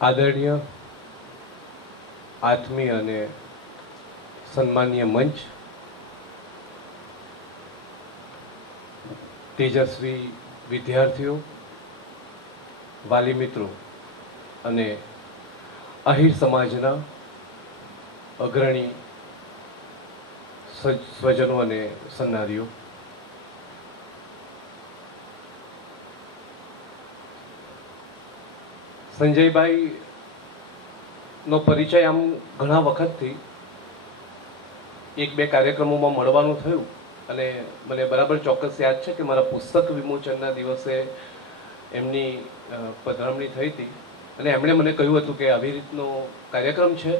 આદરણીય આત્મીય અને સન્માનીય મંચ, તેજસ્વી વિદ્યાર્થીઓ, વાલી મિત્રો અને આહિર સમાજના અગ્રણી સ્વજનો અને સન્નારીઓ, સંજયભાઈ નો પરિચય આમ ઘણા વખતથી એક બે કાર્યક્રમોમાં મળવાનું થયું અને મને બરાબર ચોક્કસ યાદ છે કે મારા પુસ્તક વિમોચનના દિવસે એમની પધરામણી થઈ હતી અને એમણે મને કહ્યું હતું કે આવી રીતનો કાર્યક્રમ છે.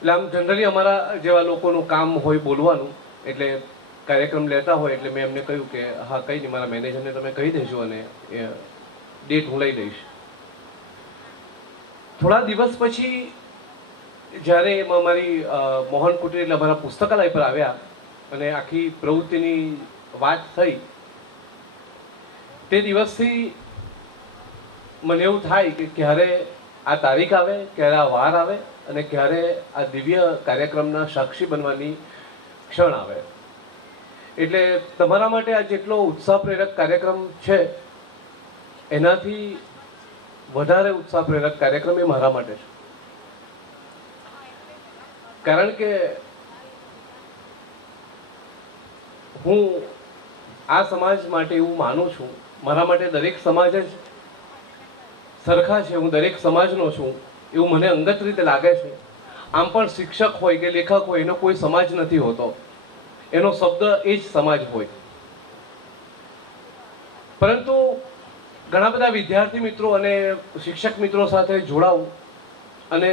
એટલે આમ જનરલી અમારા જેવા લોકોનું કામ હોય બોલવાનું, એટલે કાર્યક્રમ લેતા હોય એટલે મેં એમને કહ્યું કે હા કંઈ નહીં, મારા મેનેજરને તમે કહી દેજો અને એ ડેટ હું લઈ લઈશ. થોડા દિવસ પછી જ્યારે એમાં મારી મોહન કુટીર એટલે અમારા પુસ્તકાલય પર આવ્યા અને આખી પ્રવૃત્તિની વાત થઈ, તે દિવસથી મને એવું થાય કે ક્યારે આ તારીખ આવે, ક્યારે આ વાર આવે અને ક્યારે આ દિવ્ય કાર્યક્રમના સાક્ષી બનવાની ક્ષણ આવે. એટલે તમારા માટે આ જેટલો ઉત્સાહ પ્રેરક કાર્યક્રમ છે એનાથી વધારે ઉત્સાહ પ્રેરક કાર્યક્રમ એ મારા માટે છે. કારણ કે હું આ સમાજ માટે એવું માનું છું, મારા માટે દરેક સમાજ જ સરખા છે, હું દરેક સમાજનો છું એવું મને અંગત રીતે લાગે છે. આમ પણ શિક્ષક હોય કે લેખક હોય એનો કોઈ સમાજ નથી હોતો, એનો શબ્દ એ જ સમાજ હોય. પરંતુ ઘણા બધા વિદ્યાર્થી મિત્રો અને શિક્ષક મિત્રો સાથે જોડાવું અને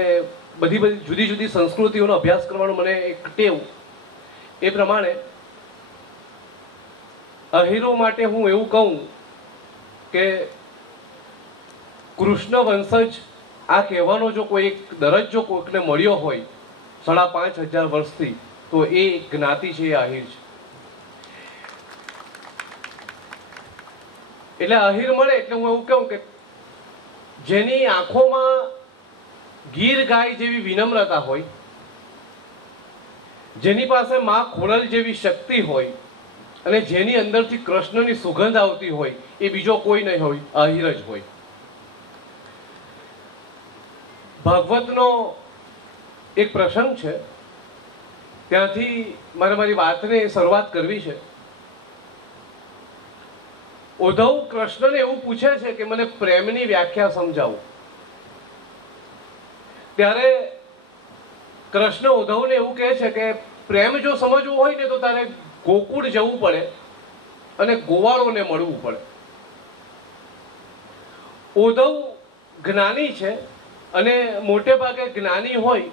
બધી જુદી જુદી સંસ્કૃતિઓનો અભ્યાસ કરવાનો મને એક ટેવ, એ પ્રમાણે અહીરો માટે હું એવું કહું કે કૃષ્ણ વંશજ આ કહેવાનો જો કોઈ એક દરજ્જો કોઈકને મળ્યો હોય 5,500 વર્ષથી, તો એ જ્ઞાતિ છે, એ આહિર છે. એટલે આહિર મળે એટલે હું એવું કહું કે જેની આંખોમાં ગીર ગાય જેવી વિનમ્રતા હોય, જેની પાસે માં ખોડલ જેવી શક્તિ હોય અને જેની અંદરથી કૃષ્ણની સુગંધ આવતી હોય, એ બીજો કોઈ નહીં હોય, આહિર જ હોય. ભાગવતનો એક પ્રસંગ છે, ત્યાંથી મારે મારી વાતને શરૂઆત કરવી છે. ઉદ્ધવ કૃષ્ણને એવું પૂછે છે કે મને પ્રેમની વ્યાખ્યા સમજાવો. ત્યારે કૃષ્ણ ઉદ્ધવને એવું કહે છે કે પ્રેમ જો સમજવું હોય ને તો તારે ગોકુળ જવું પડે અને ગોવાળોને મળવું પડે. ઉદ્ધવ જ્ઞાની છે અને મોટે ભાગે જ્ઞાની હોય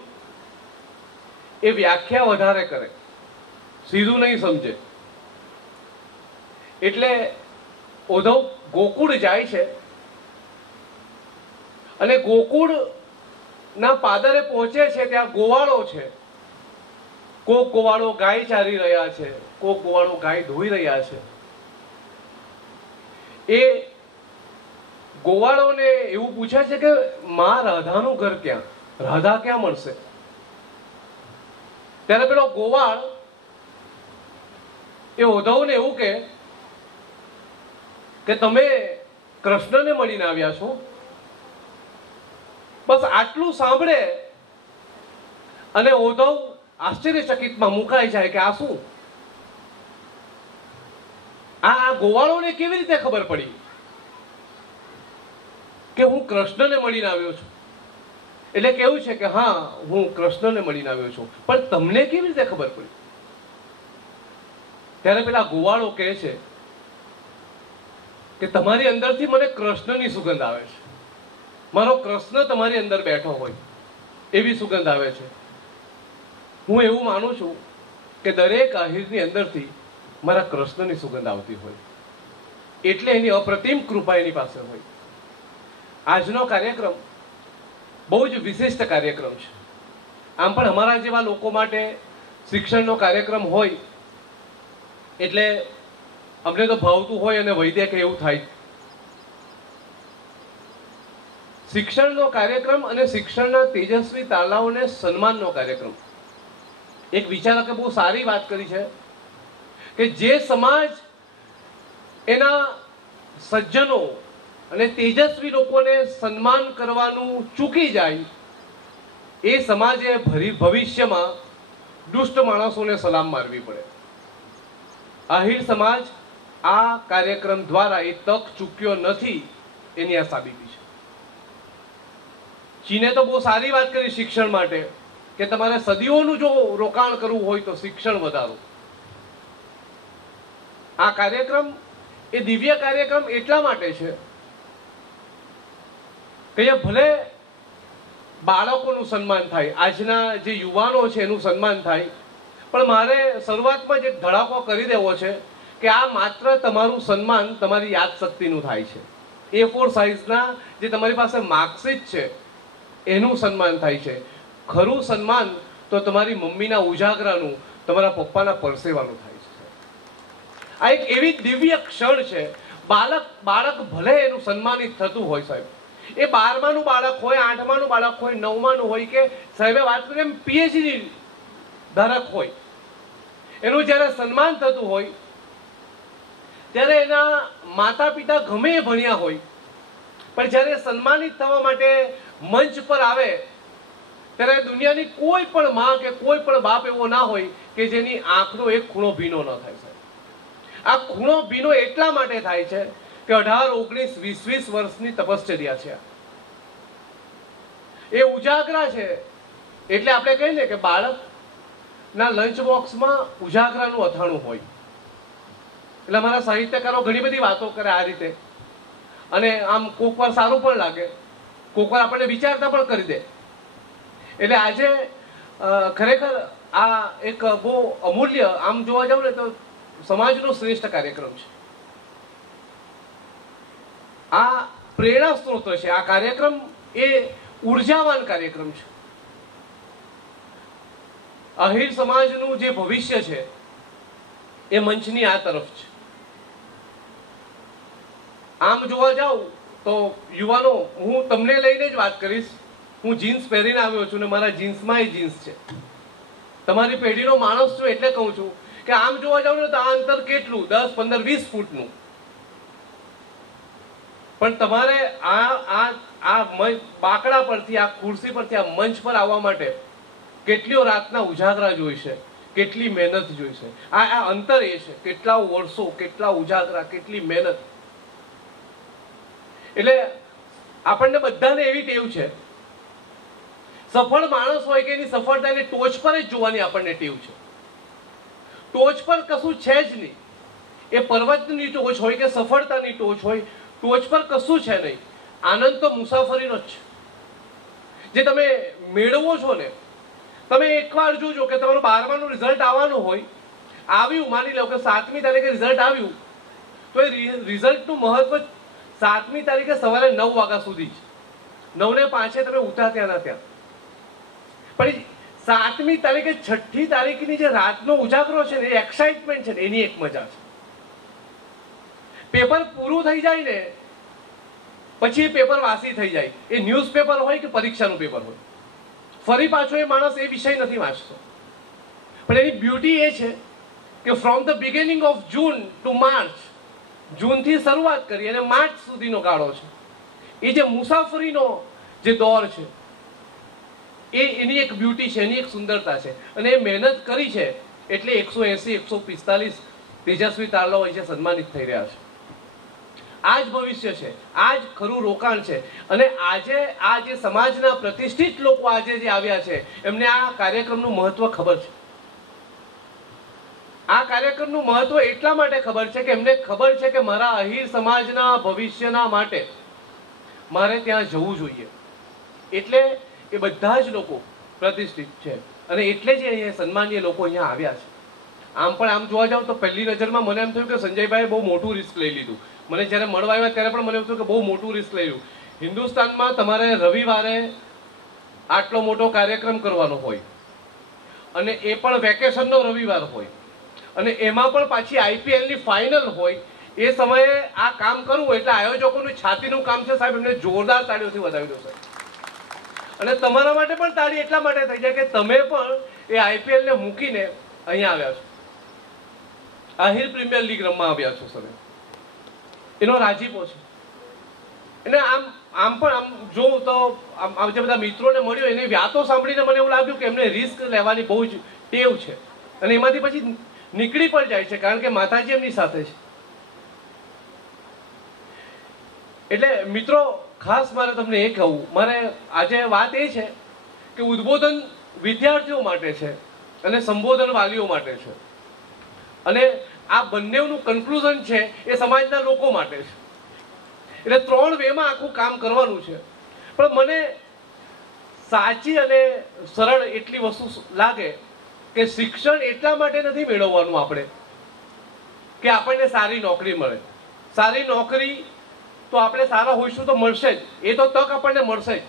એ વ્યાખ્યા વધારે કરે, સીધું નહીં સમજે. એટલે ઉદ્ધવ ગોકુળ જાય છે અને ગોકુળ ના પાદરે પહોંચે છે. ત્યાં ગોવાળો છે, કોક ગોવાળો ગાય ચારી રહ્યા છે, કોક ગોવાળો ગાય ધોઈ રહ્યા છે. એ ગોવાળોને એવું પૂછે છે કે માં રાધાનું ઘર ક્યાં, રાધા ક્યાં મળશે? ત્યારે પેલો ગોવાળ એ ઉદ્ધવને એવું કે તમે કૃષ્ણને મળીને આવ્યા છો. બસ આટલું સાંભળે અને ઉદ્ધવ આશ્ચર્યચકિતમાં મુકાઈ જાય કે આ શું, આ ગોવાળોને કેવી રીતે ખબર પડી કે હું કૃષ્ણને મળીને આવ્યો છું? એટલે કેવું છે કે હા હું કૃષ્ણને મળીને આવ્યો છું, પણ તમને કેવી રીતે ખબર પડી? ત્યારે પેલા ગોવાળો કહે છે કે તમારી અંદરથી મને કૃષ્ણની સુગંધ આવે છે, મારો કૃષ્ણ તમારી અંદર બેઠો હોય એવી સુગંધ આવે છે. હું એવું માનું છું કે દરેક આહિરની અંદરથી મારા કૃષ્ણની સુગંધ આવતી હોય, એટલે એની અપ્રતિમ કૃપા એની પાસે હોય. આજનો કાર્યક્રમ બહુ જ વિશિષ્ટ કાર્યક્રમ છે. આમ પણ અમારા જેવા લોકો માટે શિક્ષણનો કાર્યક્રમ હોય એટલે અમને તો ભાવતું હોય અને વૈદ્ય કે એવું થાય. શિક્ષણનો કાર્યક્રમ અને શિક્ષણના તેજસ્વી તારલાઓને સન્માનનો કાર્યક્રમ. એક વિચારકે બહુ સારી વાત કરી છે કે જે સમાજ એના સજ્જનો અને તેજસ્વી લોકોને સન્માન કરવાનું ચૂકી જાય એ સમાજે ભવિષ્યમાં દુષ્ટ માણસોને સલામ મારવી પડે. આહિર સમાજ આ કાર્યક્રમ દ્વારા એ તક ચૂક્યો નથી, એની આ સાબિતી છે. ચીને તો બહુ સારી વાત કરી શિક્ષણ માટે કે તમારે સદીઓનું જો રોકાણ કરવું હોય તો શિક્ષણ વધારો. આ કાર્યક્રમ એ દિવ્ય કાર્યક્રમ એટલા માટે છે કે ભલે બાળકોનું સન્માન થાય, આજના જે યુવાનો છે એનું સન્માન થાય, પણ મારે શરૂઆતમાં જ એક ધડાકો કરી દેવો છે કે આ માત્ર તમારું સન્માન તમારી યાદશક્તિનું થાય છે. A4 સાઇઝના જે તમારી પાસે માર્કશીટ છે એનું સન્માન થાય છે. ખરું સન્માન તો તમારી મમ્મીના ઉજાગરાનું, તમારા પપ્પાના પરસેવાનું થાય છે. આ એક એવી દિવ્ય ક્ષણ છે. બાળક ભલે એનું સન્માનિત થતું હોય સાહેબ, એ 12માનું બાળક હોય, 8માનું બાળક હોય, 9માનું હોય કે સાહેબે વાત કરી એમ PhD ધારક હોય, એનું જ્યારે સન્માન થતું હોય ત્યારે એના માતા પિતા ગમે એ ભણ્યા હોય, પણ જ્યારે સન્માનિત થવા માટે મંચ પર આવે ત્યારે દુનિયાની કોઈ પણ માં કે કોઈ પણ બાપ એવો ના હોય કે જેની આંખનો એક ખૂણો ભીનો ન થાય સાહેબ. આ ખૂણો ભીનો એટલા માટે થાય છે કે 18, 19, 20 વર્ષની તપશ્ચર્યા છે. એ ઉજાગરા છે. એટલે આપણે કહીએ ને કે બાળકના લંચ બોક્સમાં ઉજાગરાનું અથાણું હોય. એટલે અમારા સાહિત્યકારો ઘણી બધી વાતો કરે આ રીતે, અને આમ કોક વાર સારું પણ લાગે, કોક વાર આપણને વિચારતા પણ કરી દે. એટલે આજે ખરેખર આ એક બહુ અમૂલ્ય, આમ જોવા જાવ ને તો સમાજનો શ્રેષ્ઠ કાર્યક્રમ છે. આ પ્રેરણા સ્ત્રોત છે. આ કાર્યક્રમ એ ઉર્જાવાન કાર્યક્રમ છે. આહિર સમાજનું જે ભવિષ્ય છે એ મંચની આ તરફ છે. આમ જોવા જાવ તો યુવાનો, હું તમને લઈને જ વાત કરીશ. હું જીન્સ પહેરીને આવ્યો છું ને મારા જીન્સમાં જીન્સ છે. તમારી પેઢીનો માણસ છું એટલે કહું છું કે આમ જોવા જાવ ને તો આ અંતર કેટલું 10, 15, 20 ફૂટનું, પણ તમારે આ બાકડા પરથી, આ ખુરશી પરથી, આ મંચ પર આવવા માટે કેટલીઓ રાતના ઉજાગરા જોઈશે, કેટલી મહેનત જોઈશે. આ અંતર એ છે, કેટલા વર્ષો, કેટલા ઉજાગરા, કેટલી મહેનત. એટલે આપણને બધાને એવી ટેવ છે, સફળ માણસ હોય કે એની સફળતાની ટોચ પર જ જોવાની આપણને ટેવ છે. ટોચ પર કશું છે જ નહીં. એ પર્વતની ટોચ હોય કે સફળતાની ટોચ હોય, ટોચ પર કશું છે નહીં. આનંદ તો મુસાફરીનો જ છે. જે તમે મેળવો છો ને, તમે એકવાર જોજો કે તમારું 12માનું રિઝલ્ટ આવવાનું હોય, આવ્યું, માની લો કે 7મી તારીખે રિઝલ્ટ આવ્યું, તો એ રિઝલ્ટનું મહત્વ 7મી તારીખે સવારે 9 વાગ્યા સુધી જ, 9:05 તમે ઉઠા ત્યાંના ત્યાં. પણ 7મી તારીખે 6ઠ્ઠી તારીખની જે રાતનો ઉજાગરો છે ને, એ એક્સાઇટમેન્ટ છે ને, એની એક મજા છે. પેપર પૂરું થઈ જાય ને પછી એ પેપર વાસી થઈ જાય. એ ન્યૂઝપેપર હોય કે પરીક્ષાનું પેપર હોય, ફરી પાછો એ માણસ એ વિષય નથી વાંચતો. પણ એની બ્યુટી એ છે કે from the beginning of June to March, જૂનથી શરૂઆત કરી અને માર્ચ સુધીનો ગાળો છે, એ જે મુસાફરીનો જે દોર છે, એની એક બ્યુટી છે, એની એક સુંદરતા છે. અને એ મહેનત કરી છે એટલે 180, 145 તેજસ્વી તારલાઓ છે સન્માનિત થઈ રહ્યા છે. આ જ ભવિષ્ય છે, આ જ ખરું રોકાણ છે. અને આજે આ જે સમાજના પ્રતિષ્ઠિત લોકો આજે જે આવ્યા છે, એમને આ કાર્યક્રમનું મહત્વ ખબર છે. આ કાર્યક્રમનું મહત્વ એટલા માટે ખબર છે કે એમને ખબર છે કે મારા આહિર સમાજના ભવિષ્યના માટે મારે ત્યાં જવું જોઈએ. એટલે એ બધા જ લોકો પ્રતિષ્ઠિત છે અને એટલે જ અહીંયા સન્માનીય લોકો અહીંયા આવ્યા છે. આમ પણ આમ જોવા જાવ તો પહેલી નજરમાં મને એમ થયું કે સંજયભાઈએ બહુ મોટું રિસ્ક લઈ લીધું. મને જ્યારે મળવા આવ્યા ત્યારે પણ મને એમ થયું કે બહુ મોટું રિસ્ક લઈ લીધું. હિન્દુસ્તાનમાં તમારે રવિવારે આટલો મોટો કાર્યક્રમ કરવાનો હોય, અને એ પણ વેકેશનનો રવિવાર હોય, અને એમાં પણ પાછી IPLની ફાઇનલ હોય. એ સમયે આ કામ કરવું એટલે આયોજકોનું છાતીનું કામ છે સાહેબ, એમને જોરદાર તાળીઓથી વધાવી દો સાહેબ. અને તમારા માટે પણ તાળી એટલા માટે થઈ જાય કે તમે પણ એ આઈપીએલ ને મૂકીને અહીંયા આવ્યા છો, આહિર પ્રીમિયર લીગ રમવા આવ્યા છો સર. એનો રાજીપો છે. અને આમ પણ આમ જોઉં તો આમ જે બધા મિત્રોને મળ્યો એની વાતો સાંભળીને મને એવું લાગ્યું કે એમને રિસ્ક લેવાની બહુ જ ટેવ છે અને એમાંથી પછી નીકળી પણ જાય છે, કારણ કે માતાજી એમની સાથે છે. એટલે મિત્રો ખાસ મારે તમને એ કહું, મારે આજે વાત એ છે કે ઉદ્બોધન વિદ્યાર્થીઓ માટે છે અને સંબોધન વાલીઓ માટે છે, અને આ બંનેનું કન્ક્લુઝન છે એ સમાજના લોકો માટે છે. એટલે 3 વેમાં આખું કામ કરવાનું છે. પણ મને સાચી અને સરળ એટલી વસ્તુ લાગે કે શિક્ષણ એટલા માટે નથી મેળવવાનું આપણે કે આપણને સારી નોકરી મળે. સારી નોકરી તો આપણે સારા હોઈશું તો મળશે જ, એ તો તક આપણને મળશે જ.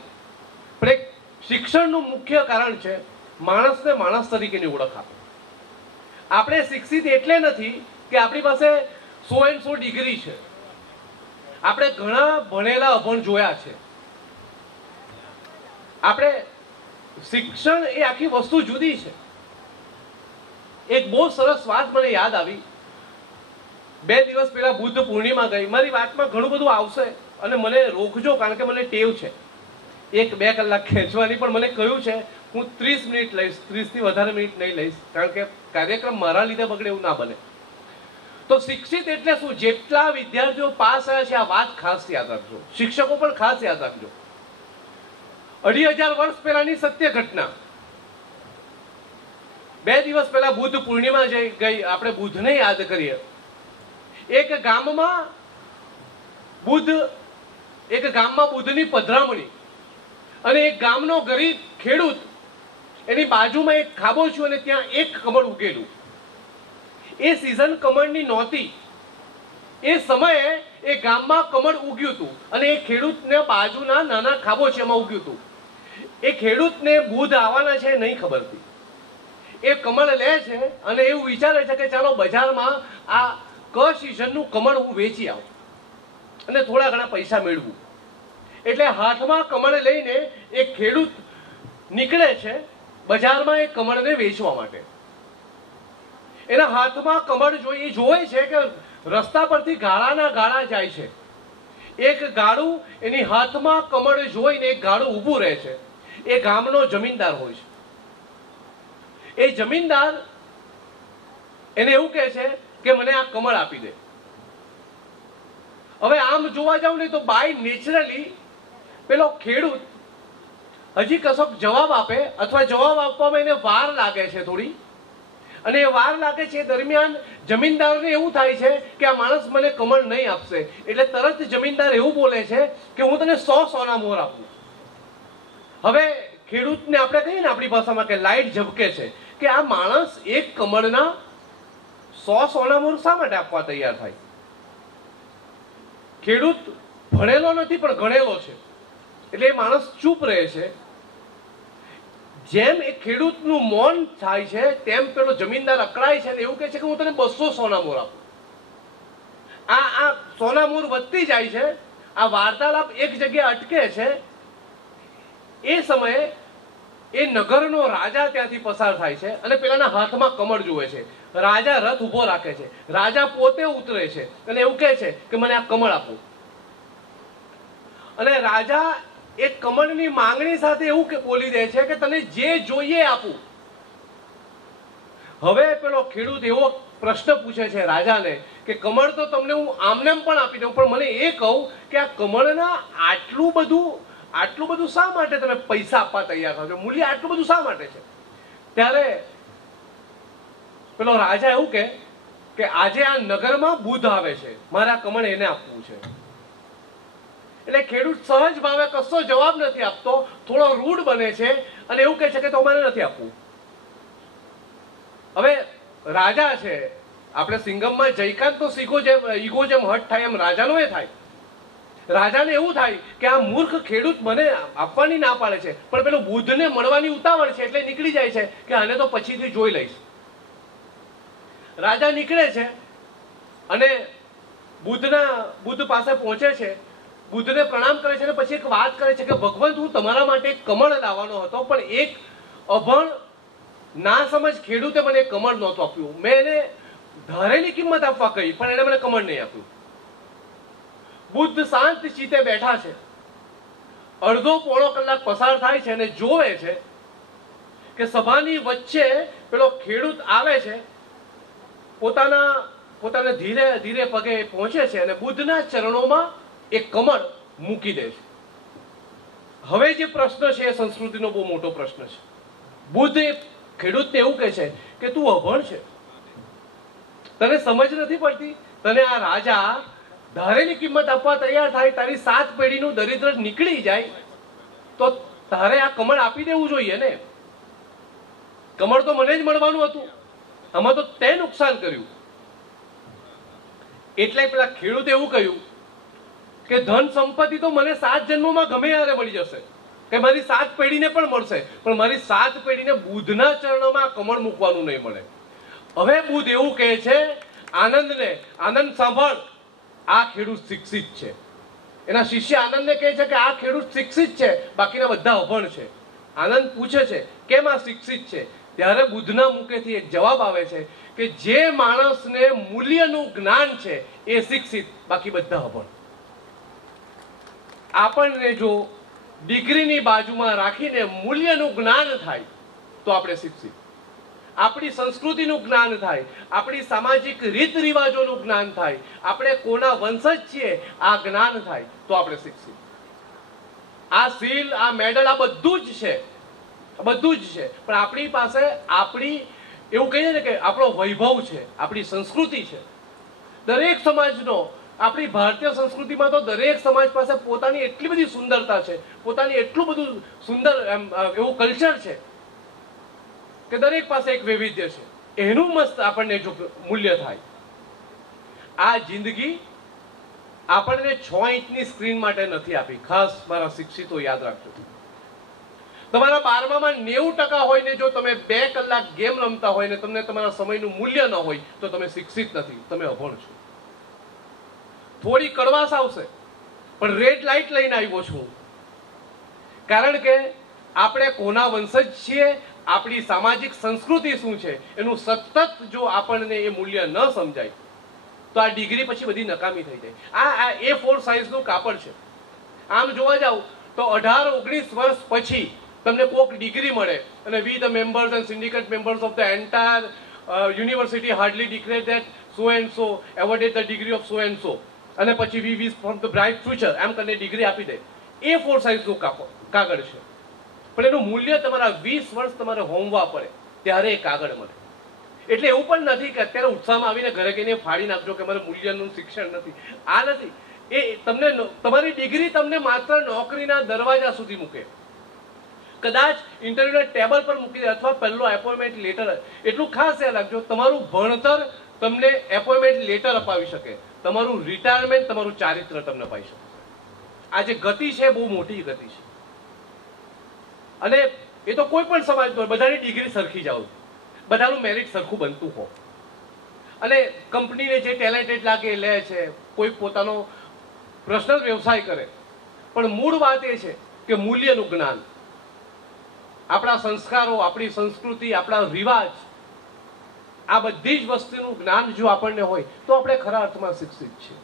પણ એક શિક્ષણનું મુખ્ય કારણ છે માણસને માણસ તરીકેની ઓળખ આપે. આપણે શિક્ષિત એટલે નથી કે આપણી પાસે 100 ડિગ્રી છે. આપણે ઘણા ભણેલા અભણ જોયા છે. આપણે શિક્ષણ એ આખી વસ્તુ જુદી છે. એક બહુ સરસ વાત મને યાદ આવી. 2 દિવસ પહેલા બુદ્ધ પૂર્ણિમા ગઈ. મારી વાતમાં ઘણું બધું આવશે અને મને રોકજો, કારણ કે મને ટેવ છે 1-2 કલાક ખેંચવાની. પણ મને કહ્યું છે હું 30 મિનિટ લઈશ, 30 થી વધારે મિનિટ નહીં લઈશ, કારણ કે કાર્યક્રમ મારા લીધે બગડે એવું ના બને. તો શિક્ષિત એટલે શું? જેટલા વિદ્યાર્થીઓ પાસ થયા છે આ વાત ખાસ યાદ રાખજો, શિક્ષકો પણ ખાસ યાદ રાખજો. 2500 વર્ષ પહેલાની સત્ય ઘટના. 2 દિવસ પહેલા બુદ્ધ પૂર્ણિમા ગઈ, આપણે બુદ્ધને યાદ કરીએ. એક ગામમાં બુદ્ધની પધરામણી, અને એક ગામનો ગરીબ ખેડૂત, એની બાજુમાં એક ખાબોચિયું અને ત્યાં એક કમળ ઉગેલું. એ સિઝન કમળની નહોતી. એ સમયે એ ગામમાં કમળ ઉગ્યું હતું અને એ ખેડૂતને બાજુના નાના ખાબોચિયામાં ઉગ્યું હતું. એ ખેડૂતને બુદ્ધ આવવાના છે નહીં ખબર હતી. એ કમળ લે છે અને એવું વિચારે છે કે ચાલો બજારમાં આ સિઝનનું કમળ હું વેચી આવું અને થોડા ઘણા પૈસા મેળવું. એટલે હાથમાં કમળ લઈને એક ખેડૂત નીકળે છે બજારમાં એ કમળને વેચવા માટે. એના હાથમાં કમળ જોવે છે કે રસ્તા પરથી ગાળાના ગાળા જાય છે. એક ગાડું એની હાથમાં કમળ જોઈને એક ગાડું ઊભું રહે છે. એ ગામનો જમીનદાર હોય છે. એ જમીનદાર એને એવું કહે છે કે મને આ કમળ આપી દે. હવે આમ જોવા જાવ ને તો બાય નેચરલી પેલો ખેડૂત હજી કશોક જવાબ આપે અથવા જવાબ આપવામાં એને વાર લાગે છે થોડી, અને એ વાર લાગે છે દરમિયાન જમીનદારને એવું થાય છે કે આ માણસ મને કમળ નહીં આપશે. એટલે તરત જમીનદાર એવું બોલે છે કે હું તને 100 સોના મોહર આપું. હવે ખેડૂતને આપણે કહીએ ને આપણી ભાષામાં કે લાઈટ ઝબકે છે કે આ માણસ એક કમળના 100 સોના મોહર શા માટે આપવા તૈયાર થાય? ખેડૂત ભણેલો નથી પણ ગણેલો છે. એટલે એ માણસ ચૂપ રહે છે. જેમ એ ખેડૂતનું મૌન થાય છે તેમ પેલો જમીનદાર અકળાય છે અને એવું કહે છે કે હું તને 200 સોના મોહર આપું. આ સોના મોહર વધતી જાય છે. આ વાર્તાલાપ એક જગ્યાએ અટકે છે. એ સમયે એ નગરનો રાજા ત્યાંથી પસાર થાય છે અને પેલાના હાથમાં કમળ જુએ છે. રાજા રથ ઉભો રાખે છે. રાજા પોતે ઉતરે છે અને એવું કહે છે કે મને આ કમળ આપો. અને રાજા એ કમળની માંગણી સાથે એવું બોલી દે છે કે તને જે જોઈએ આપું. હવે પેલો ખેડૂત એવો પ્રશ્ન પૂછે છે રાજાને કે કમળ તો તમને હું આમનેમ પણ આપી દઉં, પણ મને એ કહું કે આ કમળના આટલું બધું શા માટે તમે પૈસા આપવા તૈયાર થાવ છો? મૂલ્ય આટલું બધું શા માટે છે? ત્યારે પેલો રાજા એવું કે આજે આ નગરમાં બુદ્ધ આવે છે, મારે આ કમળ એને આપવું છે. એટલે ખેડૂત સહજ ભાવે કશો જવાબ નથી આપતો, થોડો રૂડ બને છે અને એવું કહે છે કે તો મને નથી આપવું. હવે રાજા છે, આપણે સિંગમમાં જયકાંત તો ઈગો જેમ હટ થાય એમ રાજાનો એ થાય. રાજાને એવું થાય કે આ મૂર્ખ ખેડૂત મને આપવાની ના પાડે છે, પણ પેલું બુદ્ધને મળવાની ઉતાવળ છે એટલે નીકળી જાય છે કે આને તો પછીથી જોઈ લઈશ. રાજા નીકળે છે અને બુદ્ધ પાસે પહોંચે છે, બુદ્ધને પ્રણામ કરે છે અને પછી એક વાત કરે છે કે ભગવંત, હું તમારા માટે એક કમળ લાવવાનો હતો, પણ એક અભણ ના સમજ ખેડૂતે મને કમળ નહોતું આપ્યું. મેં એને ધારેલી કિંમત આપવા કહી, પણ એને મને કમળ નહીં આપ્યું. બુદ્ધ શાંત ચિત્તે બેઠા છે. અડધો પોણો કલાક પસાર થાય છે અને જોવે છે કે સભાની વચ્ચે પેલો ખેડૂત આવે છે, પોતાને ધીરે ધીરે પગે પહોંચે છે અને બુદ્ધના ચરણોમાં એક કમળ મૂકી દે છે. હવે જે પ્રશ્ન છે એ સંસ્કૃતિનો બહુ મોટો પ્રશ્ન છે. બુદ્ધ એ ખેડૂતને એવું કહે છે કે તું અભણ છે, તને સમજ નથી પડતી. તને આ રાજા ધારેલી કિંમત આપવા તૈયાર થાય, તારી 7 પેઢીનું દરિદ્ર નીકળી જાય તો તારે આ કમળ આપી દેવું જોઈએ ને. કમળ તો મને જ મળવાનું હતું, આમાં તો તે નુકસાન કર્યું. એટલે પેલા ખેડૂતે એવું કહ્યું કે ધન સંપત્તિ તો મને 7 જન્મોમાં ગમે ત્યારે મળી જશે, કે મારી 7 પેઢીને પણ મળશે, પણ મારી 7 પેઢીને બુદ્ધના ચરણોમાં કમળ મૂકવાનું નહીં મળે. હવે બુદ્ધ એવું કહે છે આનંદને, આનંદ સાંભળ, આ ખેડૂત શિક્ષિત છે. એના શિષ્ય આનંદને કહે છે કે આ ખેડૂત શિક્ષિત છે, બાકીના બધા અભણ છે. આનંદ પૂછે છે કેમ આ શિક્ષિત છે? ત્યારે બુદ્ધના મુખેથી એક જવાબ આવે છે કે જે માણસને મૂલ્યનું જ્ઞાન છે એ શિક્ષિત, બાકી બધા અભણ. આપણને જો ડિગ્રીની બાજુમાં રાખીને મૂલ્યનું જ્ઞાન થાય તો આપણે શિક્ષિત, આપણી સંસ્કૃતિનું જ્ઞાન થાય, આપણી સામાજિક રીત રિવાજોનું જ્ઞાન થાય, આપણે કોના વંશજ છીએ આ જ્ઞાન થાય તો આપણે શિક્ષિત. આ સીલ, આ મેડલ, આ બધું જ છે, બધું જ છે, પણ આપણી પાસે આપણી એવું કહીએ ને કે આપણો વૈભવ છે, આપણી સંસ્કૃતિ છે. દરેક સમાજનો, આપણી ભારતીય સંસ્કૃતિમાં તો દરેક સમાજ પાસે પોતાની એટલી બધી સુંદરતા છે, પોતાની એટલું બધું સુંદર એવું કલ્ચર છે કે દરેક પાસે એક વૈવિધ્ય છે. એનું મસ્ત આપણને જો મૂલ્ય થાય. આ જિંદગી આપણને 6 ઇંચની સ્ક્રીન માટે નથી આપી. ખાસ મારા શિક્ષિતો યાદ રાખજો. તમારા 12મામાં 90% હોય ને જો તમે 2 કલાક ગેમ રમતા હોય ને તમને તમારા સમયનું મૂલ્ય ન હોય તો તમે શિક્ષિત નથી, તમે અભણ છો. થોડી કડવાશ આવશે, પણ રેડ લાઇટ લઈને આવ્યો છું, કારણ કે આપણે કોના વંશજ છીએ, આપણી સામાજિક સંસ્કૃતિ શું છે એનું સતત જો આપણને એ મૂલ્ય ન સમજાય તો આ ડિગ્રી પછી બધી નકામી થઈ જાય. આ A4 સાઇઝનું કાપડ છે. આમ જોવા જાવ તો 18-19 વર્ષ પછી તમને કોઈક ડિગ્રી મળે અને વી the members and syndicate members of the entire university hardly declare that so and so એવોર્ડેડ the degree of so and so, અને પછી વી વિશ ફ્રોમ ધ બ્રાઇટ ફ્યુચર, એમ કરીને ડિગ્રી આપી દે. A4 સાઇઝનું કાગળ છે, પણ એનું મૂલ્ય તમારા 20 વર્ષ તમારે હોમવા પડે ત્યારે એ કાગળ મળે. એટલે એવું પણ નથી કે અત્યારે ઉત્સાહમાં આવીને ઘરે કહીને ફાડી નાખજો કે મારે મૂલ્યનું શિક્ષણ નથી. આ નથી. એ તમને તમારી ડિગ્રી તમને માત્ર નોકરીના દરવાજા સુધી મૂકે, કદાચ ઇન્ટરવ્યુના ટેબલ પર મૂકી દે, અથવા પહેલો એપોઇન્ટમેન્ટ લેટર. એટલું ખાસ યાદ રાખજો, તમારું ભણતર તમને એપોઇન્ટમેન્ટ લેટર અપાવી શકે, તમારું રિટાયરમેન્ટ, તમારું ચારિત્ર તમને અપાવી શકે. આ જે ગતિ છે બહુ મોટી ગતિ છે. અને એ તો કોઈ પણ સમાજ, બધાની ડિગ્રી સરખી જાવ, બધાનું મેરિટ સરખું બનતું હો, અને કંપનીને જે ટેલેન્ટેડ લાગે એ લે છે, કોઈ પોતાનો પર્સનલ વ્યવસાય કરે. પણ મૂળ વાત એ છે કે મૂલ્યનું જ્ઞાન, આપણા સંસ્કારો, આપણી સંસ્કૃતિ, આપણા રિવાજ, આ બધી જ વસ્તુનું જ્ઞાન જો આપણને હોય તો આપણે ખરા અર્થમાં શિક્ષિત છીએ.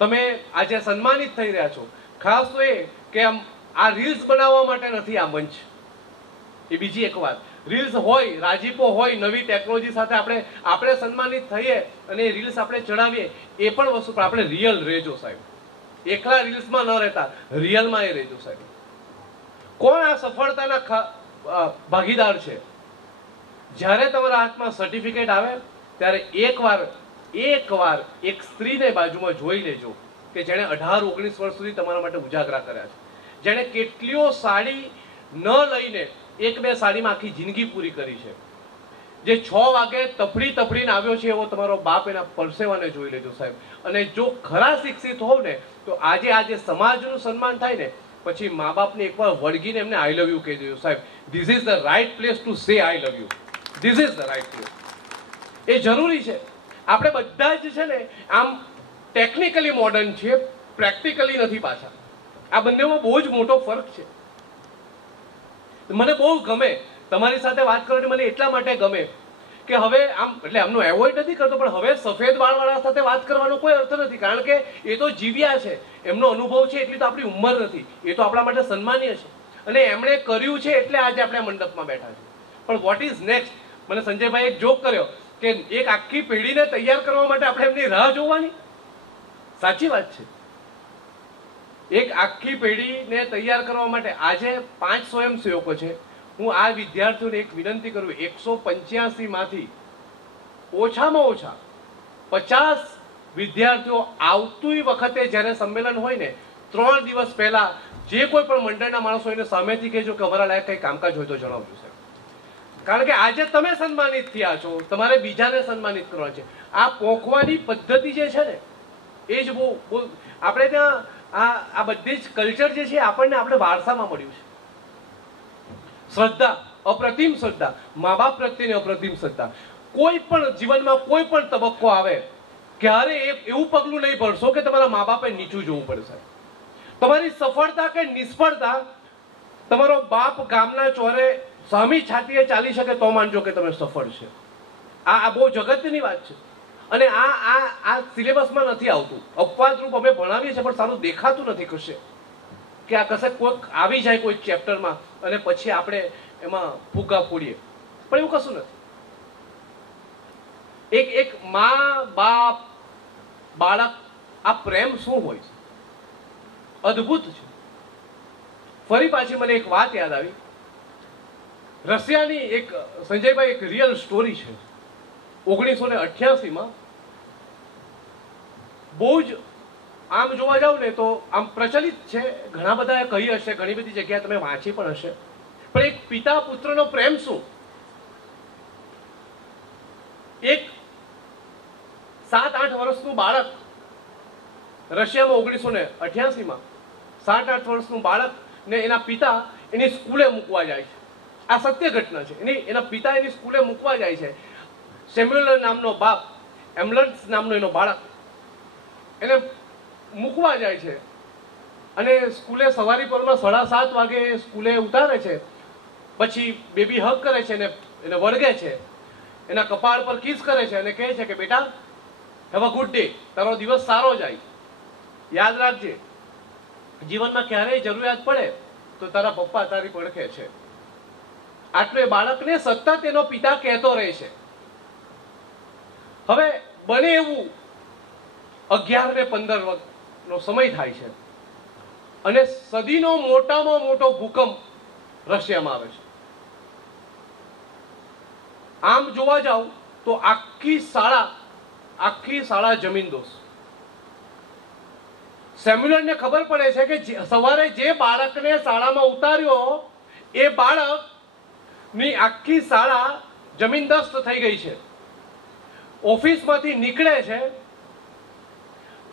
તમે આજે સન્માનિત થઈ રહ્યા છો, ખાસ તો એ કે આ રીલ્સ બનાવવા માટે નથી આ મંચ. એ બીજી એક વાત, રીલ્સ હોય, રાજીપો હોય, નવી ટેકનોલોજી સાથે આપણે સન્માનિત થઈએ અને એ રીલ્સ આપણે ચડાવીએ એ પણ વસ્તુ, પણ આપણે રિયલ રહેજો સાહેબ. એકલા રીલ્સમાં ન રહેતા રિયલમાં એ રહેજો સાહેબ. કોણ આ સફળતાના ભાગીદાર છે? જ્યારે તમારા હાથમાં સર્ટિફિકેટ આવે ત્યારે એકવાર એક સ્ત્રીને બાજુમાં જોઈ લેજો કે જેણે 18-19 વર્ષ સુધી તમારા માટે ઉજાગરા કર્યા છે, જેણે કેટલીઓ સાડી ન લઈને 1-2 સાડીમાં આખી જિંદગી પૂરી કરી છે, જે 6 વાગે તફડીને આવ્યો છે એવો તમારો બાપ એના પરસેવાને જોઈ લેજો સાહેબ. અને જો ખરા શિક્ષિત હોવ ને તો આજે સમાજનું સન્માન થાય ને પછી મા બાપને એકવાર વળગીને એમને આઈ લવ યુ કહી દેજો સાહેબ. This is the right place to say I love you. This is the right place. એ જરૂરી છે. આપણે બધા જ છે ને આમ ટેકનિકલી મોડર્ન છીએ, પ્રેક્ટિકલી નથી પાછા. આ બંનેમાં બહુ જ મોટો ફરક છે. મને બહુ ગમે તમારી સાથે વાત કરવાની, મને એટલા માટે ગમે કે હવે આમ એટલે આમનો એવોઇડ નથી કરતો, પણ હવે સફેદ વાળવાળા સાથે વાત કરવાનો કોઈ અર્થ નથી, કારણ કે એ તો જીવ્યા છે, એમનો અનુભવ છે, એટલી તો આપણી ઉંમર નથી. એ તો આપણા માટે સન્માનીય છે અને એમણે કર્યું છે એટલે આજે આપણે મંડપમાં બેઠા છે. પણ વોટ ઇઝ નેક્સ્ટ? મને સંજયભાઈ એક જોક કર્યો કે એક આખી પેઢીને તૈયાર કરવા માટે આપણે એમની રાહ જોવાની. સાચી વાત છે. એક આખી પેઢીને તૈયાર કરવા માટે આજે 5 સ્વયંસેવકો છે. હું આ વિદ્યાર્થીઓને એક વિનંતી કરું, 185 માંથી ઓછામાં ઓછા 50 વિદ્યાર્થીઓ આવતી વખતે જ્યારે સંમેલન હોય ને 3 દિવસ પહેલા જે કોઈ પણ મંડળના માણસો એને સામેથી કહેજો કે અમારા લાયક કંઈ કામકાજ હોય તો જણાવજો સાહેબ. કારણ કે આજે તમે સન્માનિત થયા છો, તમારે બીજાને સન્માનિત કરવા છે. આ પોખવાની પદ્ધતિ જે છે ને એ જ બહુ આપણે ત્યાં આ બધી જ કલ્ચર જે છે આપણને આપણે વારસામાં મળ્યું છે. શ્રદ્ધા, અપ્રતિમ શ્રદ્ધા, મા બાપ પ્રત્યેની અપ્રતિમ શ્રદ્ધા. કોઈ પણ જીવનમાં કોઈ પણ તબક્કો આવે ક્યારે એવું પગલું નહીં પડશો કે તમારા મા બાપે નીચું જોવું પડશે. તમારી સફળતા કે નિષ્ફળતા તમારો બાપ ગામના ચોરે સામી છાતીએ ચાલી શકે તો માનજો કે તમે સફળ છે. આ બહુ જગતની વાત છે. અને આ સિલેબસમાં નથી આવતું. અપવાદ રૂપ અમે ભણાવીએ છીએ પણ સારું દેખાતું નથી કશે કે આ કશે કોઈક આવી જાય કોઈ ચેપ્ટરમાં અને પછી આપણે એમાં ફૂગા ફોડીએ, પણ એવું કશું નથી. એક મા બાપ બાળક આ પ્રેમ શું હોય છે, અદ્ભુત છે. ફરી પાછી મને એક વાત યાદ આવી. રશિયાની એક સંજયભાઈ એક રિયલ સ્ટોરી છે. 1988માં બહુ જ આમ જોવા જાવ ને તો આમ પ્રચલિત છે, ઘણા બધા કહી હશે, ઘણી બધી જગ્યાએ તમે વાંચી પણ હશે, પણ એક પિતા પુત્રનો પ્રેમ શું. એક 7-8 વર્ષનું બાળક રશિયામાં 1988માં 7-8 વર્ષનું બાળક ને એના પિતા એની સ્કૂલે મૂકવા જાય છે. આ સત્ય ઘટના છે. એના પિતા એની સ્કૂલે મૂકવા જાય છે. સેમ્યુઅલ નામનો બાપ, એમ્બલન્સ નામનો એનો બાળક એને મૂકવા જાય છે અને સ્કૂલે સવારી પરમાં 7:30 વાગે સ્કૂલે ઉતારે છે. પછી બેબી હગ કરે છે ને એને વળગે છે, એના કપાળ પર કિસ કરે છે અને કહે છે કે બેટા હેવ અ ગુડ ડે, તારો દિવસ સારો જાય. યાદ રાખજે, જીવનમાં ક્યારેય જરૂરિયાત પડે તો તારા પપ્પા તારી પડખે છે. આટલું એ બાળકને સતત એનો પિતા કહેતો રહે છે. હવે બને એવું 11 ને 15 નો સમય થાય છે અને સદીનો મોટામાં મોટો ભૂકંપ રશિયામાં આવે છે. આમ જોવા જાવ તો આખી શાળા જમીનદોસ્ત. સેમ્યુઅલને ખબર પડે છે કે સવારે જે બાળકને શાળામાં ઉતાર્યો એ બાળકની આખી શાળા જમીનદોસ્ત થઈ ગઈ છે. ઓફિસમાંથી નીકળે છે,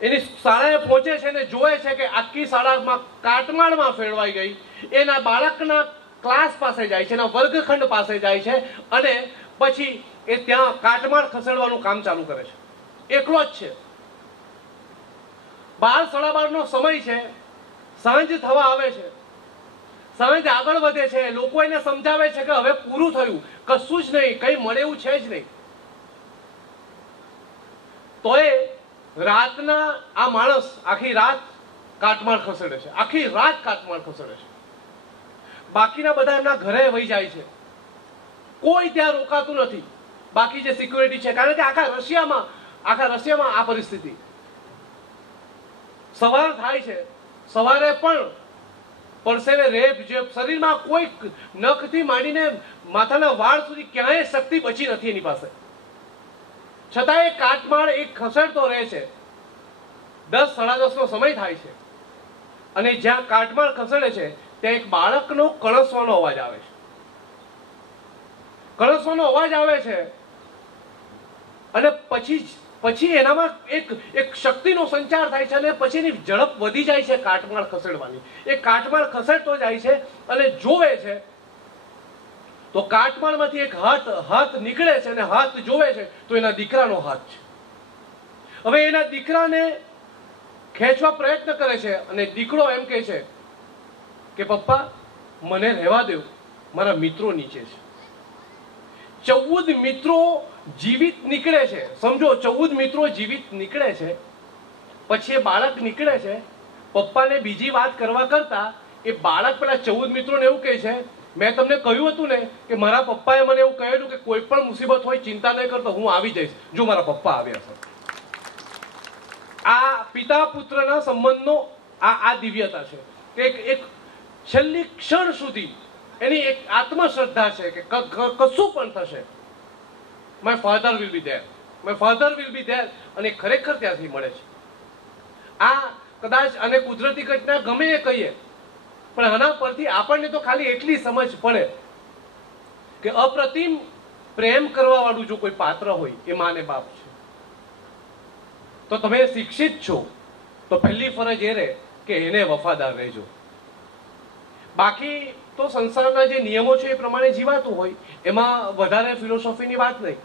એની શાળાએ પહોંચે છે ને જોવે છે કે આખી શાળામાં કાટમાળમાં ફેરવાઈ ગઈ. એના બાળકના ક્લાસ પાસે જાય છે, એના વર્ગખંડ પાસે જાય છે અને પછી એ ત્યાં કાટમાળ ખસેડવાનું કામ ચાલુ કરે છે. એકલો જ છે. 12-12:30 નો સમય છે, સાંજ થવા આવે છે. સાંજ આગળ વધે છે, લોકો એને સમજાવે છે કે હવે પૂરું થયું, કશું જ નહીં, કઈ મળે એવું છે જ નહીં. તો એ રાતના આ માણસ આખી રાત કાટમાળ ખસેડે છે, આખી રાત કાટમાળ ખસેડે છે. બાકીના બધા એમના ઘરે વહી જાય છે, કોઈ ત્યાં રોકાતું નથી. બાકી જે સિક્યુરિટી છે, કારણ કે આખા રશિયામાં આ પરિસ્થિતિ. સવાર થાય છે, સવારે પણ પરસેવે રેપ જે શરીરમાં કોઈ નખથી માંડીને માથાના વાળ સુધી ક્યાંય શક્તિ બચી નથી એની પાસે, છતાં એ કાટમાળ એક ખસેડતો રહે છે. 10-10:30 નો સમય થાય છે અને જ્યાં કાટમાળ ખસેડે છે ત્યાં એક બાળકનો કળસવાનો અવાજ આવે છે. કળસવાનો અવાજ આવે છે અને પછી એનામાં એક શક્તિનો સંચાર થાય છે અને પછી એની ઝડપ વધી જાય છે કાટમાળ ખસેડવાની. એ કાટમાળ ખસેડતો જાય છે અને જોવે છે તો કાટમાળમાંથી એક હાથ નીકળે છે અને હાથ જોવે છે તો એના દીકરાનો હાથ છે. હવે એના દીકરાને ખેંચવા પ્રયત્ન કરે છે અને દીકરો એમ કહે છે કે પપ્પા મને રહેવા દો, મારા મિત્રો નીચે છે. 14 મિત્રો જીવિત નીકળે છે. સમજો, 14 મિત્રો જીવિત નીકળે છે. પછી એ બાળક નીકળે છે. પપ્પાને બીજી વાત કરવા કરતા એ બાળક પેલા 14 મિત્રોને એવું કહે છે, મેં તમને કહ્યું હતું ને કે મારા પપ્પાએ મને એવું કહેલું કે કોઈ પણ મુસીબત હોય ચિંતા નહીં કરતો, હું આવી જઈશ. જો મારા પપ્પા આવ્યા છે. આ પિતા પુત્રના સંબંધનો આ દિવ્યતા છે. એક છેલ્લી ક્ષણ સુધી એની એક આત્મશ્રદ્ધા છે કે કશું પણ થશે, my father will be there, my father will be there. અને ખરેખર ત્યાંથી મળે છે. આ કદાચ અને કુદરતી ઘટના ગમે એ કહીએ, પણ આના પરથી આપણને તો ખાલી એટલી સમજ પડે કે અપ્રતિમ પ્રેમ કરવા વાળું જો કોઈ પાત્ર હોય એ માને બાપ છે. તો તમે શિક્ષિત છો તો પહેલી ફરજ એ રહે કે એને વફાદાર રહેજો. બાકી તો સંસારના જે નિયમો છે એ પ્રમાણે જીવાતું હોય, એમાં વધારે ફિલોસોફીની વાત નહીં.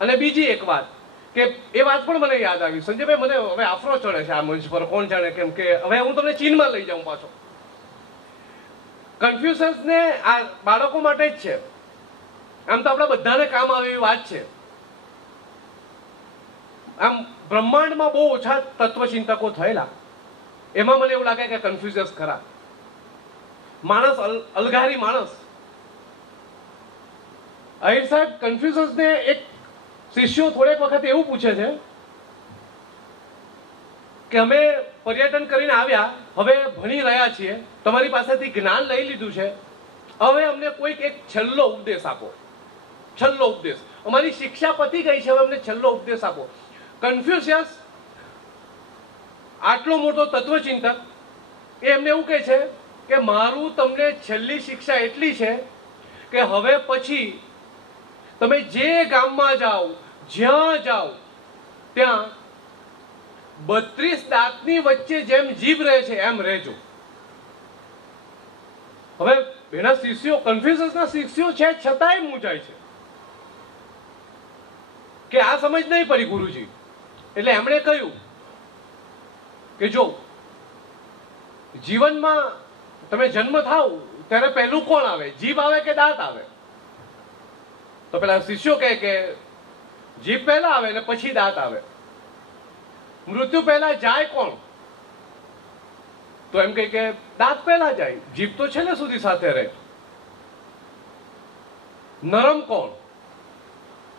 અને બીજી એક વાત કે એ વાત પણ મને યાદ આવી, સંજયભાઈ મને હવે આફરો ચડે છે આ મંચ પર, કોણ જાણે કેમ કે હવે હું તમને ચીનમાં લઈ જાઉં પાછો. કન્ફ્યુઝન્સ ને આ બાળકો માટે જ છે, આમ તો આપણા બધાને કામ આવે એવી વાત છે. આમ બ્રહ્માંડમાં બહુ ઓછા તત્વચિંતકો થયેલા, એમાં મને એવું લાગે કે કન્ફ્યુઝન્સ ખરા. માણસ અલગારી માણસ. અહીર સાહેબ કન્ફ્યુઝન્સ ને એક શિષ્યો થોડેક વખત એવું પૂછે છે કે અમે પર્યટન કરીને આવ્યા, હવે ભણી રહ્યા છીએ, તમારી પાસેથી જ્ઞાન લઈ લીધું છે, હવે અમને કોઈક એક છેલ્લો ઉપદેશ આપો. છેલ્લો ઉપદેશ, અમારી શિક્ષા પતી ગઈ છે, હવે અમને છેલ્લો ઉપદેશ આપો. કન્ફ્યુશિયસ આટલો મોટો તત્વચિંતક એ એમને એવું કહે છે કે મારું તમને છેલ્લી શિક્ષા એટલી છે કે હવે પછી તમે જે ગામમાં જાઓ, જ્યાં જાઓ, ત્યાં 32 દાંતની વચ્ચે જેમ જીભ રહે છે એમ રહેજો. હવે એના શિષ્યો, કન્ફ્યુઝન્સના શિષ્યો છે છતાંય મૂંઝાય છે કે આ સમજ નહીં પડી ગુરુજી. એટલે એમણે કહ્યું કે જો જીવનમાં તમે જન્મ થાવ ત્યારે પહેલું કોણ આવે, જીભ આવે કે દાંત આવે? તો પેલા શિષ્યો કહે કે જીભ પહેલા આવે ને પછી દાંત આવે. મૃત્યુ પહેલા જાય કોણ? તો એમ કહે કે દાંત પહેલા જાય, જીભ તો છેલ્લે સુધી સાથે રહે. નરમ કોણ?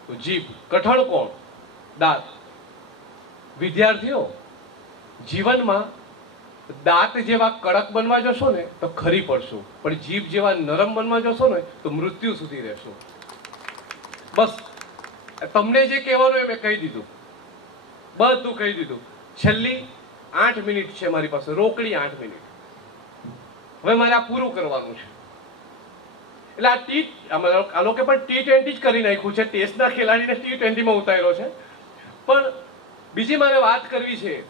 તો જીભ. કઠણ કોણ? દાંત. વિદ્યાર્થીઓ, જીવનમાં દાંત જેવા કડક બનવા જશો ને તો ખરી પડશો, પણ જીભ જેવા નરમ બનવા જશો ને તો મૃત્યુ સુધી રહેશો. બસ તમને જે કહેવાનું એ મેં કહી દીધું, બધું કહી દીધું. છેલ્લી 8 મિનિટ છે મારી પાસે, રોકડી 8 મિનિટ. હવે મારે આ પૂરું કરવાનું છે. એટલે આ લોકો પણ T20 જ કરી નાખ્યું છે, ટેસ્ટના ખેલાડીને T20 માં ઉતાર્યો છે. પણ બીજી મારે વાત કરવી છે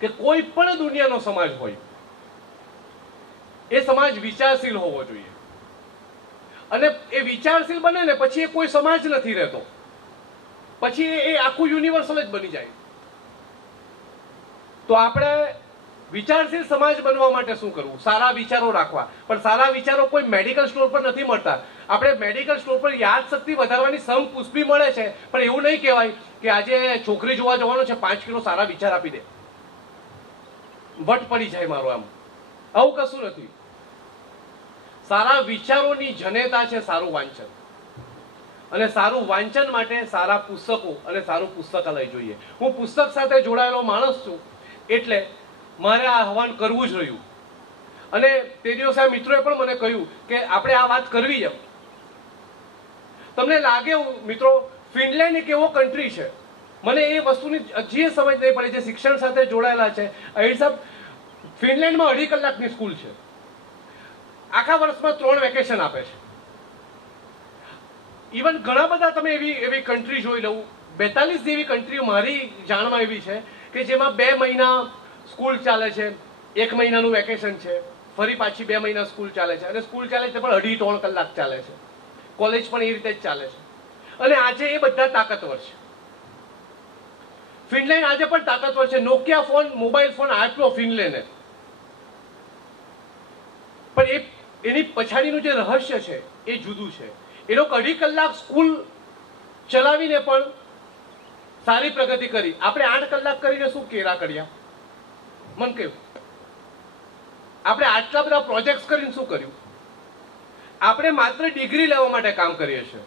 કે કોઈ પણ દુનિયાનો સમાજ હોય, એ સમાજ વિચારશીલ હોવો જોઈએ. અને એ વિચારશીલ બને ને પછી એ કોઈ સમાજ નથી રહેતો, પછી એ આખું યુનિવર્સલ જ બની જાય. તો આપણે વિચારશીલ સમાજ બનવા માટે શું કરવું? સારા વિચારો રાખવા. પણ સારા વિચારો કોઈ મેડિકલ સ્ટોર પર નથી મળતા. આપણે મેડિકલ સ્ટોર પર યાદશક્તિ વધારવાની સમ પુષ્પી મળે છે, પણ એવું નહીં કહેવાય કે આજે છોકરી જોવા જવાનો છે, 5 કિલો સારા વિચાર આપી દે, વટ પડી જાય મારો. આવું કશું નથી. સારા વિચારોની જનેતા છે સારું વાંચન, અને સારું વાંચન માટે સારા પુસ્તકો અને સારું પુસ્તકાલય જોઈએ. હું પુસ્તક સાથે જોડાયેલો માણસ છું, એટલે મારે આ આહવાન કરવું જ રહ્યું. અને તે દિવસે મિત્રોએ પણ મને કહ્યું કે આપણે આ વાત કરવી એમ. તમને લાગે મિત્રો, ફિનલેન્ડ એક એવો કન્ટ્રી છે, મને એ વસ્તુની હજી સમજ નહીં પડે જે શિક્ષણ સાથે જોડાયેલા છે. અહીં સાહેબ, ફિનલેન્ડમાં 2.5 કલાકની સ્કૂલ છે, આખા વર્ષમાં 3 વેકેશન આપે છે. ઇવન ઘણા બધા તમે એવી કન્ટ્રી જોઈ લઉં, 42 જેવી કન્ટ્રીઓ મારી જાણમાં એવી છે કે જેમાં 2 મહિના સ્કૂલ ચાલે છે, 1 મહિનાનું વેકેશન છે, ફરી પાછી 2 મહિના સ્કૂલ ચાલે છે. અને સ્કૂલ ચાલે છે પણ 2.5-3 કલાક ચાલે છે. કોલેજ પણ એ રીતે જ ચાલે છે. અને આજે એ બધા તાકાતવર છે. ફિનલેન્ડ આજે પણ તાકાતવર છે. નોકિયા ફોન, મોબાઈલ ફોન આપ્યો ફિનલેન્ડે, પણ એની પછાડીનું જે રહસ્ય છે એ જુદું છે. એ લોકો 2.5 કલાક સ્કૂલ ચલાવીને પણ સારી પ્રગતિ કરી. આપણે 8 કલાક કરીને શું કેરા કર્યા? મન કેવું? આપણે આટલા બધા પ્રોજેક્ટ્સ કરીને શું કર્યું? આપણે માત્ર ડિગ્રી લેવા માટે કામ કરીએ છીએ,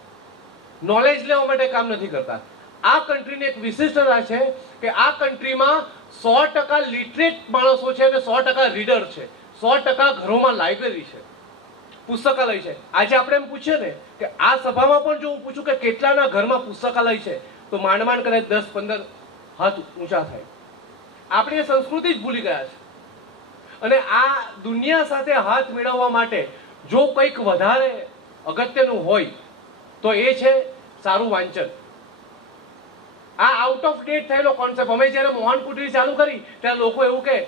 નોલેજ લેવા માટે કામ નથી કરતા. આ કન્ટ્રીની એક વિશિષ્ટતા છે કે આ કન્ટ્રીમાં 100% લિટરેટ માણસો છે અને 100% રીડર છે. 100% ઘરોમાં લાઇબ્રેરી છે, પુસ્તકાલય છે. આજે આપણે એમ પૂછીએ ને કે આ સભામાં પણ જો હું પૂછું કે કેટલાના ઘરમાં પુસ્તકાલય છે, તો માંડ માંડ કદાચ 10-15 હાથ ઊંચા થાય. આપણે એ સંસ્કૃતિ જ ભૂલી ગયા છે. અને આ દુનિયા સાથે હાથ મેળવવા માટે જો કંઈક વધારે અગત્યનું હોય તો એ છે સારું વાંચન. આ આઉટ ઓફ ડેટ થયેલો કોન્સેપ્ટ. અમે જ્યારે મોહન કુટીર ચાલુ કરી ત્યારે લોકો એવું કે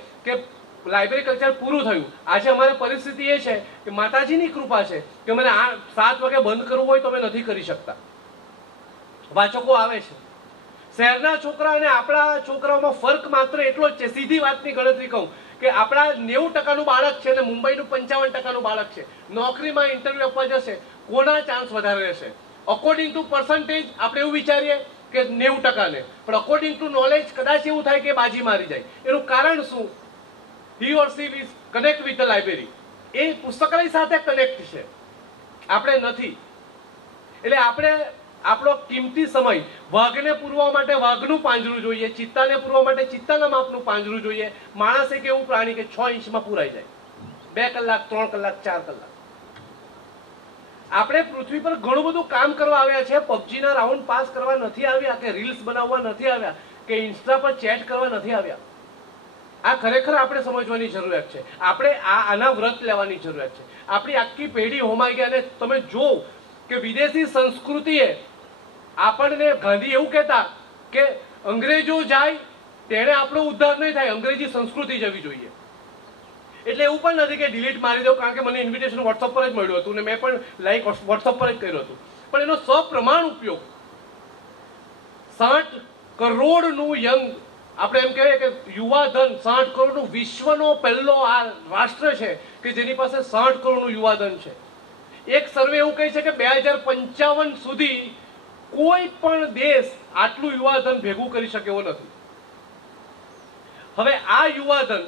લાઇબ્રેરી કલ્ચર પૂરું થયું. આજે અમારી પરિસ્થિતિ એ છે કે માતાજીની કૃપા છે કે મને 7 વાગે બંધ કરવું હોય તો અમે નથી કરી શકતા. વાચકો આવે છે. શહેરના છોકરા અને આપણા છોકરાઓમાં ફરક માત્ર એટલો જ છે. સીધી વાતની ગણતરી કહું કે આપણા 90%નું બાળક છે અને મુંબઈનું 55%નું બાળક છે. નોકરીમાં ઇન્ટરવ્યુ આપવા જશે, કોના ચાન્સ વધારે રહેશે? અકોર્ડિંગ ટુ પર્સન્ટેજ આપણે એવું વિચારીએ કે 90% ને, પણ અકોર્ડિંગ ટુ નોલેજ કદાચ એવું થાય કે બાજી મારી જાય. એનું કારણ શું? he or she is connect with the library. એ પુસ્તકાલય સાથે કનેક્ટ છે, આપણે નથી. એટલે આપણે આપણો કિંમતી સમય વાઘને પૂરવા માટે વાઘનું પાંજરું જોઈએ, ચિત્તાને પૂરવા માટે ચિત્તાના માપનું પાંજરું જોઈએ. માણસ એક એવું પ્રાણી કે 6 ઇંચમાં પૂરાઈ જાય, 2 કલાક, 3 કલાક, 4 કલાક. આપણે પૃથ્વી પર ઘણું બધું કામ કરવા આવ્યા છે. પબજીના રાઉન્ડ પાસ કરવા નથી આવ્યા, કે રીલ્સ બનાવવા નથી આવ્યા, કે ઇન્સ્ટા પર ચેટ કરવા નથી આવ્યા. આ ખરેખર આપણે સમજવાની જરૂરિયાત છે. આપણે આના વ્રત લેવાની જરૂરિયાત છે. આપણી આખી પેઢી હોમાઈ ગયા. અને તમે જો કે વિદેશી સંસ્કૃતિએ આપણને, ગાંધી એવું કહેતા કે અંગ્રેજો જાય તેને આપણો ઉદ્ધાર નહીં થાય, અંગ્રેજી સંસ્કૃતિ જવી જોઈએ. એટલે એવું પણ નથી કે ડિલીટ મારી દઉં, કારણ કે મને ઇન્વિટેશન વોટ્સઅપ પર જ મળ્યું હતું ને મેં પણ લાઈક વોટ્સઅપ પર જ કર્યું હતું. પણ એનો સપ્રમાણ ઉપયોગ 60 કરોડનું યંગ, આપણે એમ કહેવાય કે યુવા ધન 60 કરોડનું વિશ્વનો પહેલો આ રાષ્ટ્ર છે કે જેની પાસે 60 કરોડનું યુવા ધન છે. એક સર્વે એવું કહે છે કે 2055 સુધી કોઈ પણ દેશ આટલું યુવા ધન ભેગું કરી શકે એવો નથી. હવે આ યુવા ધન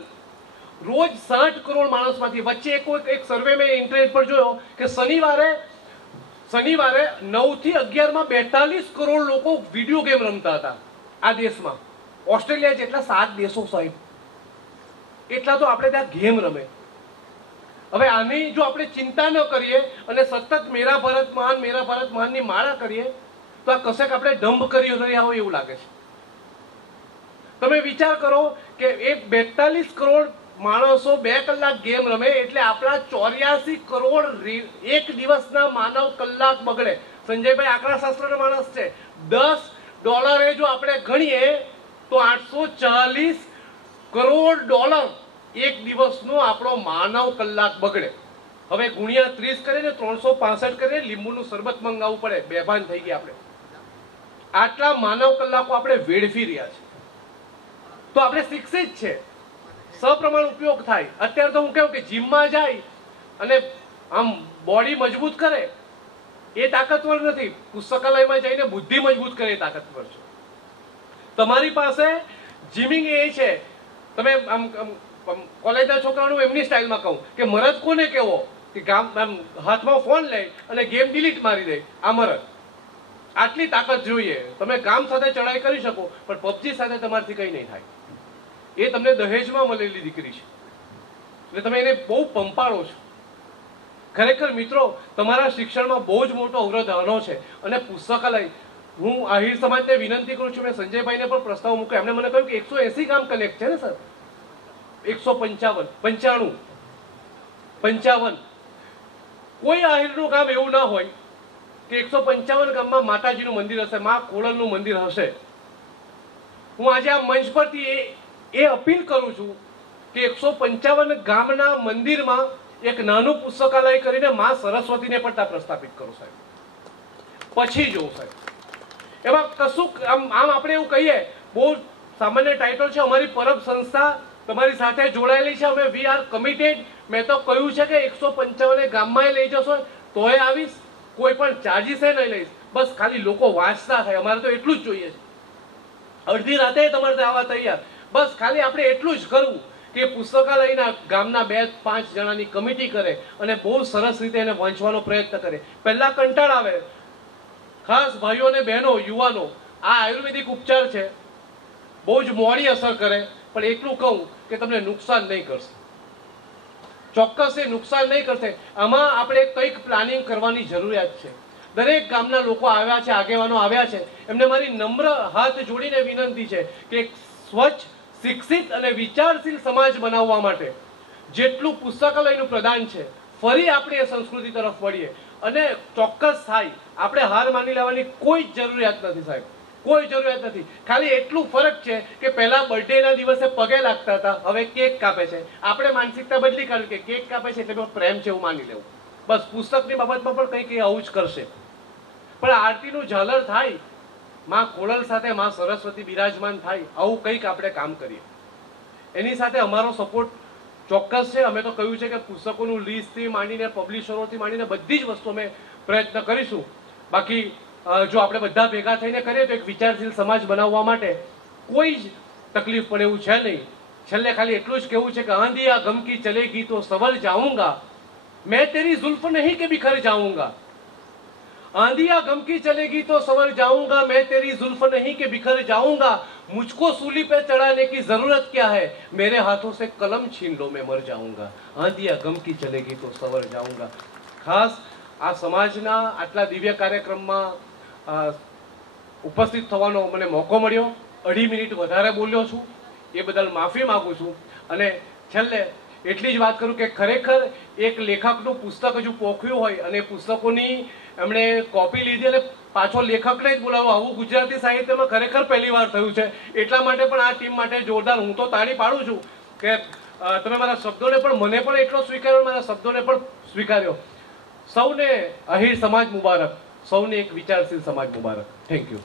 રોજ 60 કરોડ માણસમાંથી, વચ્ચે એક સર્વે મેં ઇન્ટરનેટ પર જોયો કે શનિવારે 9 થી 11 માં 42 કરોડ લોકો વિડીયો ગેમ રમતા હતા આ દેશમાં. ઓસ્ટ્રેલિયા જેટલા 7 દેશો સાહેબ, એટલા તો આપણે ત્યાં ગેમ રમે. હવે આની જો આપણે ચિંતા ન કરીએ અને સતત મેરા ભારત મહાનની માળા કરીએ તો આ કશેક આપણે ડંભ કરી રહ્યા હોય એવું લાગે છે. તમે વિચાર કરો કે એ 42 કરોડ માણસો 2 કલાક ગેમ રમે એટલે આપણા 84 કરોડ એક દિવસના માનવ કલાક બગડે. સંજયભાઈ આંકડાશાસ્ત્રના માણસ છે. $10 જો આપણે ગણીએ તો $840 કરોડ એક દિવસનો આપણો માનવ કલાક બગડે. હવે ગુણ્યા 30 કરીને 365 કરીને લીંબુનું શરબત મંગાવવું પડે. બેભાન થઈ ગયા આપણે. આટલા માનવ કલાકો આપણે વેડફી રહ્યા છે. તો આપણે શિક્ષિત છે, સપ્રમાણ ઉપયોગ થાય. અત્યારે તો હું કહું કે જીમમાં જાય અને આમ બોડી મજબૂત કરે એ તાકાતવર નથી, પુસ્તકાલયમાં જઈને બુદ્ધિ મજબૂત કરે એ તાકાતવર છે. તમારી પાસે જીમિંગ એ છે, તમે આમ કોલેજના છોકરાઓનું એમની સ્ટાઇલમાં કહું કે મરદ કોને કેવો કે હાથમાં ફોન લે અને ગેમ ડિલીટ મારી દે, આ મરદ. આટલી તાકાત જોઈએ. તમે કામ સાથે ચડાઈ કરી શકો પણ પબજી સાથે તમારાથી કંઈ નહીં થાય. એ તમને દહેજમાં મળેલી દીકરી છે એટલે તમે એને બહુ પંપાળો છો. ખરેખર મિત્રો, તમારા શિક્ષણમાં બહુ જ મોટો અવરોધ આનો છે. અને પુસ્તકાલય, હું આહિર સમાજને વિનંતી કરું છું, મેં સંજયભાઈને પણ પ્રસ્તાવ મૂક્યો. એમણે મને કહ્યું કે 180 ગામ કનેક્ટ છે ને સર, 155 કોઈ આહિરનું ગામ એવું ના હોય કે 155 ગામમાં માતાજીનું મંદિર હશે, મા ખોડલનું મંદિર હશે. હું આજે આ મંચ પરથી એ અપીલ કરું છું કે 155 ગામના મંદિરમાં એક નાનું પુસ્તકાલય કરીને મા સરસ્વતીને પણ ત્યાં પ્રસ્થાપિત કરો સાહેબ. પછી જોઉં સાહેબ, એમાં કશું આમ આપણે એવું કહીએ બહુ સામાન્ય ટાઇટલ છે અમારી પરબ સંસ્થા તમારી સાથે જોડાયેલી છે, અમે વી આર કમિટેડ. મેં તો કહ્યું છે કે 155 ગામમાં લઈ જશો તોય આવીશ, કોઈ પણ ચાર્જીસ નહીં લઈશ, બસ ખાલી લોકો વાંચતા થાય, અમારે તો એટલું જ જોઈએ છે. અડધી રાતે તમારે ત્યાં આવવા તૈયાર, બસ ખાલી આપણે એટલું જ કરવું કે પુસ્તકાલયના ગામના 2-5 જણાની કમિટી કરે અને બહુ સરસ રીતે એને વાંચવાનો પ્રયત્ન કરે. પહેલા કંટાળ આવે, ખાસ ભાઈઓ અને બહેનો, યુવાનો, આ આયુર્વેદિક ઉપચાર છે, બહુ જ મોડી અસર કરે, પણ એટલું કહું કે તમને નુકસાન નહીં કરશે, ચોક્કસ એ નુકસાન નહીં કરશે. આમાં આપણે કંઈક પ્લાનિંગ કરવાની જરૂરિયાત છે. દરેક ગામના લોકો આવ્યા છે, આગેવાનો આવ્યા છે, એમને મારી નમ્ર હાથ જોડીને વિનંતી છે કે એક સ્વચ્છ, શિક્ષિત અને વિચારશીલ સમાજ બનાવવા માટે જેટલું પુસ્તકાલયનું પ્રદાન છે, ફરી આપણે એ સંસ્કૃતિ તરફ વળીએ અને ચોક્કસ થાય. આપણે હાર માની લેવાની કોઈ જ જરૂરિયાત નથી સાહેબ, કોઈ જરૂરિયાત નથી. ખાલી એટલું ફરક છે કે પહેલા બર્થડેના દિવસે પગે લાગતા હતા, હવે કેક કાપે છે. આપણે માનસિકતા બદલી કાઢવી કે કેક કાપે છે એટલે પ્રેમ છે એવું માની લેવું. બસ પુસ્તકની બાબતમાં પણ કંઈક આવું જ કરશે. પણ આરતીનું ઝાલર થાય, માં ખોડલ સાથે માં સરસ્વતી બિરાજમાન થાય, આવું કંઈક આપણે કામ કરીએ. એની સાથે અમારો સપોર્ટ ચોક્કસ છે. અમે તો કહ્યું છે કે પુસ્તકોનું લીઝથી માંડીને પબ્લિશરોથી માંડીને બધી જ વસ્તુ અમે પ્રયત્ન કરીશું. બાકી જો આપણે બધા ભેગા થઈને કરીએ તો એક વિચારશીલ સમાજ બનાવવા માટે કોઈ જ તકલીફ પડે એવું છે નહીં. છેલ્લે ખાલી એટલું જ કહેવું છે કે આંધિયા ગમકી ચલેગી તો સવર જાઉંગા, मैं तेरी जुल्फ नहीं के बिखर जाऊंगा. आंधियां गमकी चलेगी तो सवर जाऊंगा, मैं तेरी जुल्फ नहीं के बिखर जाऊंगा. मुझको सूली पे चढ़ाने की जरूरत क्या है, मेरे हाथों से कलम छीन लो मैं मर जाऊंगा. आंधियां गमकी चलेगी तो सवर जाऊंगा. खास આ સમાજના આટલા દિવ્ય કાર્યક્રમમાં ઉપસ્થિત થવાનો મને મોકો મળ્યો. 2.5 મિનિટ વધારે બોલ્યો છું, એ બદલ માફી માંગુ છું. અને છેલ્લે એટલી જ વાત કરું કે ખરેખર એક લેખકનું પુસ્તક હજુ પોખ્યું હોય અને પુસ્તકોની એમણે કોપી લીધી અને પાછો લેખકને જ બોલાવો, આવું ગુજરાતી સાહિત્યમાં ખરેખર પહેલી વાર થયું છે. એટલા માટે પણ આ ટીમ માટે જોરદાર હું તો તાળી પાડું છું કે તમે મારા શબ્દોને પણ, મને પણ એટલો સ્વીકાર્યો, મારા શબ્દોને પણ સ્વીકાર્યો. સૌને અહીર સમાજ મુબારક, સૌને એક વિચારશીલ સમાજ મુબારક. Thank you.